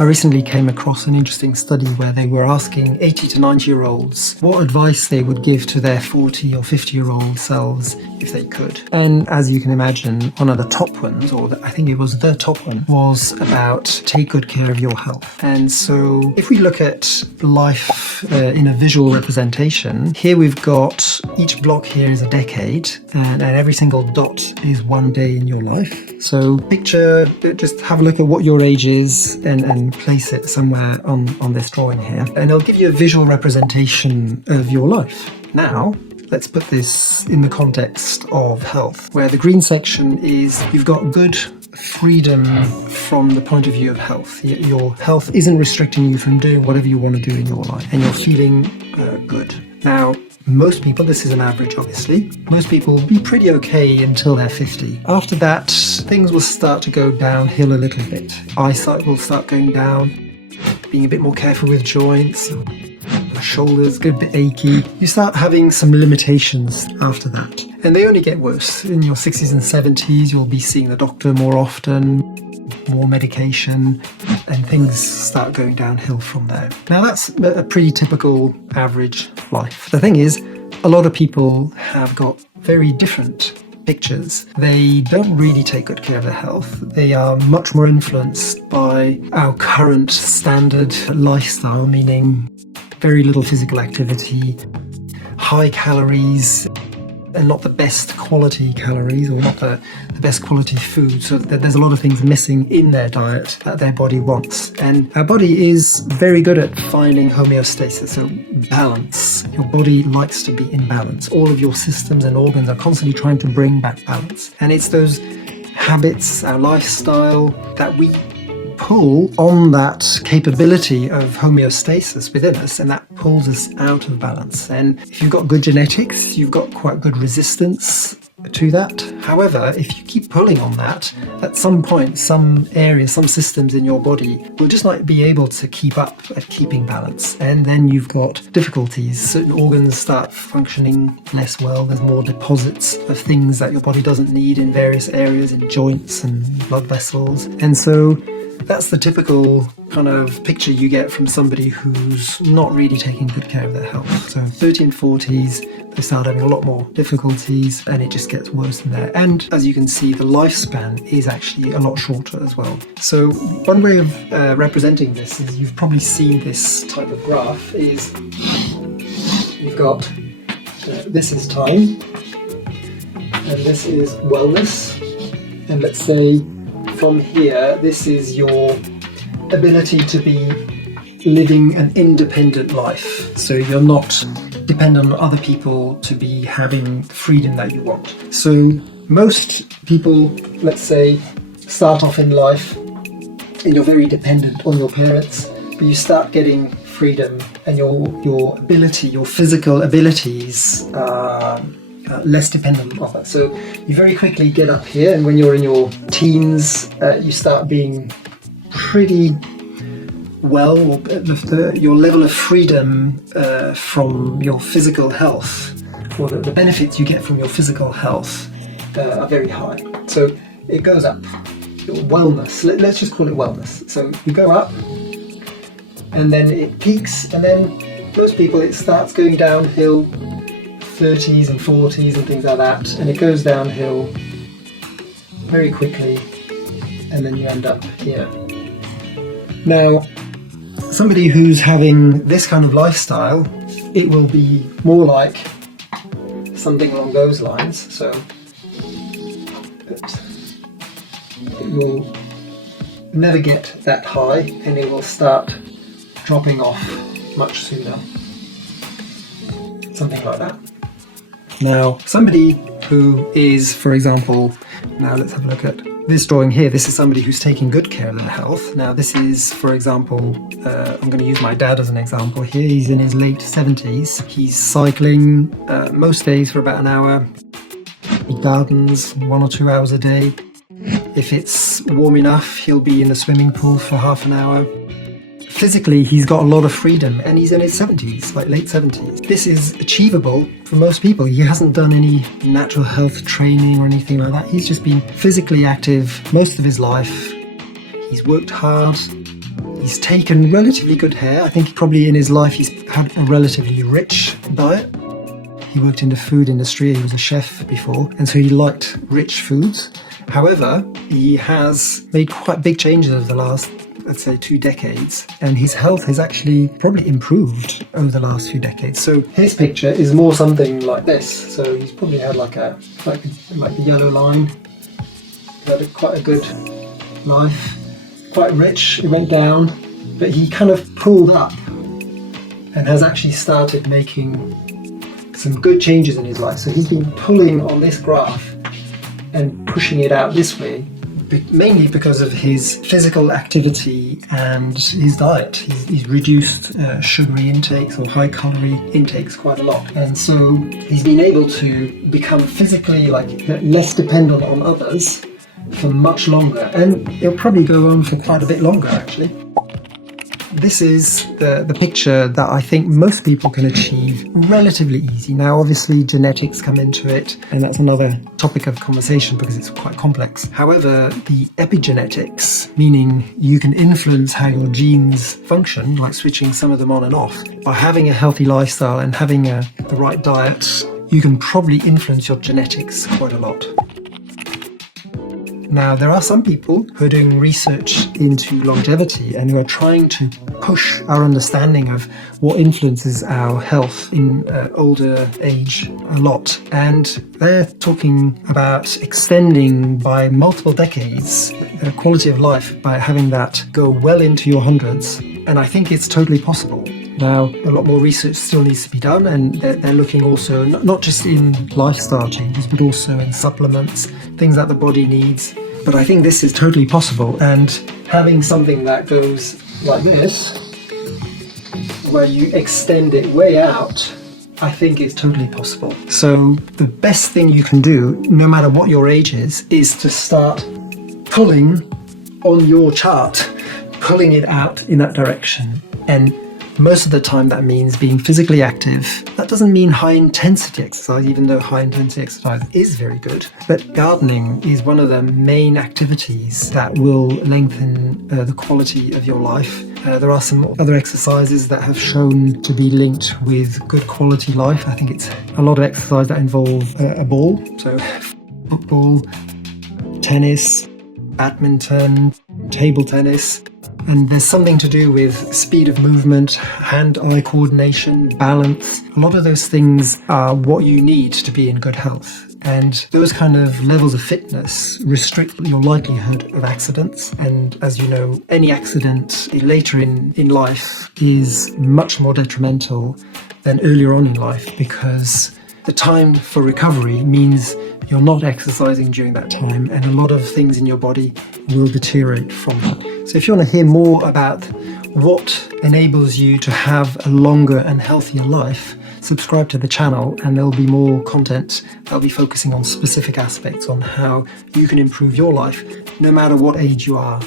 I recently came across an interesting study where they were asking 80 to 90-year-olds what advice they would give to their 40 or 50-year-old selves if they could. And as you can imagine, one of the top ones, I think it was the top one, was about take good care of your health. And so if we look at life in a visual representation, here we've got each block here is a decade, and every single dot is one day in your life. So just have a look at what your age is and place it somewhere on this drawing here, and it'll give you a visual representation of your life. Now, let's put this in the context of health, where the green section is you've got good freedom from the point of view of health. Your health isn't restricting you from doing whatever you want to do in your life, and you're feeling good. Now, most people, this is an average obviously, most people will be pretty okay until they're 50. After that, things will start to go downhill a little bit. Eyesight will start going down, being a bit more careful with joints, shoulders get a bit achy. You start having some limitations after that. And they only get worse. In your 60s and 70s, you'll be seeing the doctor more often, more medication, and things start going downhill from there. Now that's a pretty typical average life. The thing is, a lot of people have got very different pictures. They don't really take good care of their health. They are much more influenced by our current standard lifestyle, meaning very little physical activity, high calories, and not the best quality calories, or not the best quality food. So there's a lot of things missing in their diet that their body wants. And our body is very good at finding homeostasis, so balance. Your body likes to be in balance. All of your systems and organs are constantly trying to bring back balance. And it's those habits, our lifestyle, that we pull on that capability of homeostasis within us, and that pulls us out of balance. And if you've got good genetics, you've got quite good resistance to that. However, if you keep pulling on that, at some point, some areas, some systems in your body will just not be able to keep up at keeping balance. And then you've got difficulties. Certain organs start functioning less well. There's more deposits of things that your body doesn't need in various areas, in joints and blood vessels. And so that's the typical kind of picture you get from somebody who's not really taking good care of their health. So 30 and 40s, they start having a lot more difficulties, and it just gets worse than that. And as you can see, the lifespan is actually a lot shorter as well. So one way of representing this is, you've probably seen this type of graph, is you've got this is time, and this is wellness, and let's say from here, this is your ability to be living an independent life. So you're not dependent on other people to be having the freedom that you want. So most people, let's say, start off in life and you're very dependent on your parents, but you start getting freedom, and your ability, your physical abilities less dependent on others. So you very quickly get up here, and when you're in your teens, you start being pretty well, your level of freedom from your physical health, or the benefits you get from your physical health are very high. So it goes up. Wellness, let's just call it wellness. So you go up, and then it peaks, and then most people, it starts going downhill, 30s and 40s and things like that, and it goes downhill very quickly, and then you end up here. Now, somebody who's having this kind of lifestyle, it will be more like something along those lines. So it will never get that high, and it will start dropping off much sooner. Something like that. Now, somebody who is, for example, now let's have a look at this drawing here. This is somebody who's taking good care of their health. Now, this is, for example, I'm going to use my dad as an example here. He's in his late 70s. He's cycling most days for about an hour. He gardens 1 or 2 hours a day. If it's warm enough, he'll be in the swimming pool for half an hour. Physically, he's got a lot of freedom, and he's in his 70s, like late 70s. This is achievable for most people. He hasn't done any natural health training or anything like that. He's just been physically active most of his life. He's worked hard, He's taken relatively good care. I think probably in his life he's had a relatively rich diet. He worked in the food industry, he was a chef before, and so he liked rich foods. However, he has made quite big changes over the last, let's say, 2 decades, and his health has actually probably improved over the last few decades. So his picture is more something like this. So he's probably had like the yellow line, had quite a good life, quite rich. It went down, but he kind of pulled up and has actually started making some good changes in his life. So he's been pulling on this graph and pushing it out this way, mainly because of his physical activity and his diet. He's reduced sugary intakes or high calorie intakes quite a lot, and so he's been able to become physically less dependent on others for much longer, and it'll probably go on for quite a bit longer actually. This is the picture that I think most people can achieve relatively easy. Now obviously genetics come into it, and that's another topic of conversation because it's quite complex. However, the epigenetics, meaning you can influence how your genes function, like switching some of them on and off, by having a healthy lifestyle and having the right diet, you can probably influence your genetics quite a lot. Now, there are some people who are doing research into longevity and who are trying to push our understanding of what influences our health in older age a lot. And they're talking about extending by multiple decades the quality of life by having that go well into your hundreds. And I think it's totally possible. Now, a lot more research still needs to be done, and they're looking also not just in lifestyle changes, but also in supplements, things that the body needs. But I think this is totally possible, and having something that goes like this, where you extend it way out, I think is totally possible. So the best thing you can do, no matter what your age is to start pulling on your chart, pulling it out in that direction. And most of the time that means being physically active. That doesn't mean high intensity exercise, even though high intensity exercise is very good. But gardening is one of the main activities that will lengthen the quality of your life. There are some other exercises that have shown to be linked with good quality life. I think it's a lot of exercise that involve a ball. So football, tennis, badminton, table tennis. And there's something to do with speed of movement, hand-eye coordination, balance. A lot of those things are what you need to be in good health. And those kind of levels of fitness restrict your likelihood of accidents. And as you know, any accident later in life is much more detrimental than earlier on in life, because the time for recovery means you're not exercising during that time, and a lot of things in your body will deteriorate from that. So if you want to hear more about what enables you to have a longer and healthier life, subscribe to the channel, and there'll be more content that'll be focusing on specific aspects on how you can improve your life no matter what age you are.